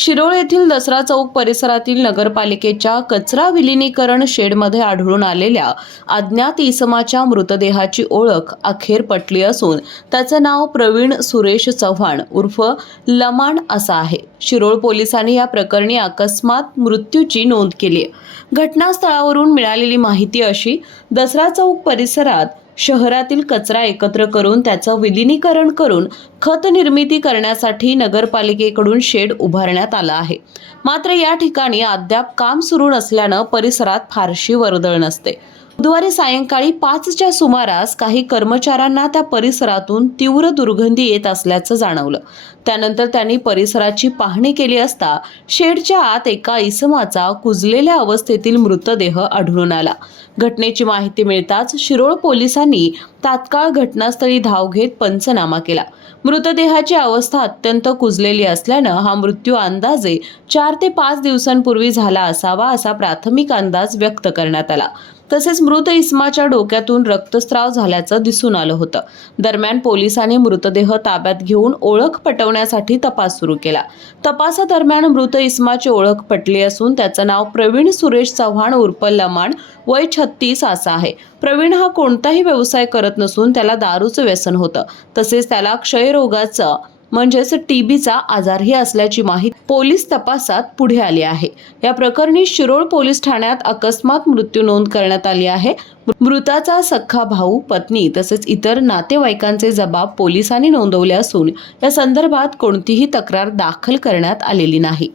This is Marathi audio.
शिरोळ येथील दसरा चौक परिसरातील नगरपालिकेच्या कचरा विलिनीकरण शेडमध्ये आढळून आलेल्या अज्ञात इसमाच्या मृतदेहाची ओळख अखेर पटली असून त्याचे नाव प्रवीण सुरेश चव्हाण उर्फ लमाण असं आहे। शिरोळ पोलिसांनी या प्रकरणी अकस्मात मृत्यूची नोंद केली आहे। घटनास्थळावरून मिळालेली माहिती अशी, दसरा चौक परिसरात शहरातील कचरा एकत्र करून त्याचं विलिनीकरण करून खत निर्मिती करण्यासाठी नगरपालिकेकडून शेड उभारण्यात आला आहे। मात्र या ठिकाणी अद्याप काम सुरू नसल्यानं परिसरात फारशी वर्दळ नसते। बुधवारी सायंकाळी 5च्या सुमारास काही कर्मचाऱ्यांना त्या परिसरातून तीव्र दुर्गंधी येत असल्याचं जाणवलं। त्यानंतर त्यांनी परिसराची पाहणी केली असता शेडच्या आत एका इसमाचा कुजलेल्या अवस्थेतील मृतदेह आढळून आला। घटनेची माहिती मिळताच शिरोळ पोलिसांनी तात्काळ घटनास्थळी धाव घेत पंचनामा केला। मृतदेहाची अवस्था अत्यंत कुजलेली असल्यानं हा मृत्यू अंदाजे 4 ते 5 दिवसांपूर्वी झाला असावा असा प्राथमिक अंदाज व्यक्त करण्यात आला। तसेच मृत इसमाच्या डोक्यातून रक्तस्राव झाल्याचं दिसून आलं होतं। दरम्यान पोलिसांनी मृतदेह ताब्यात घेऊन ओळख पटवण्यासाठी तपास सुरू केला। तपासादरम्यान मृत इसमाची ओळख पटली असून त्याचं नाव प्रवीण सुरेश चव्हाण उर्फ लमाण वय 36 असं आहे। प्रवीण हा कोणताही व्यवसाय करत नसून त्याला दारूचं व्यसन होतं। तसेच त्याला क्षयरोगाचं म्हणजेच टीबीचा आजारही असल्याची माहिती पोलीस तपासात पुढे आली आहे। या प्रकरणी शिरोळ पोलीस ठाण्यात अकस्मात मृत्यू नोंद करण्यात आली आहे। मृताचा सख्खा भाऊ, पत्नी तसेच इतर नातेवाईकांचे जबाब पोलिसांनी नोंदवले असून या संदर्भात कोणतीही तक्रार दाखल करण्यात आलेली नाही।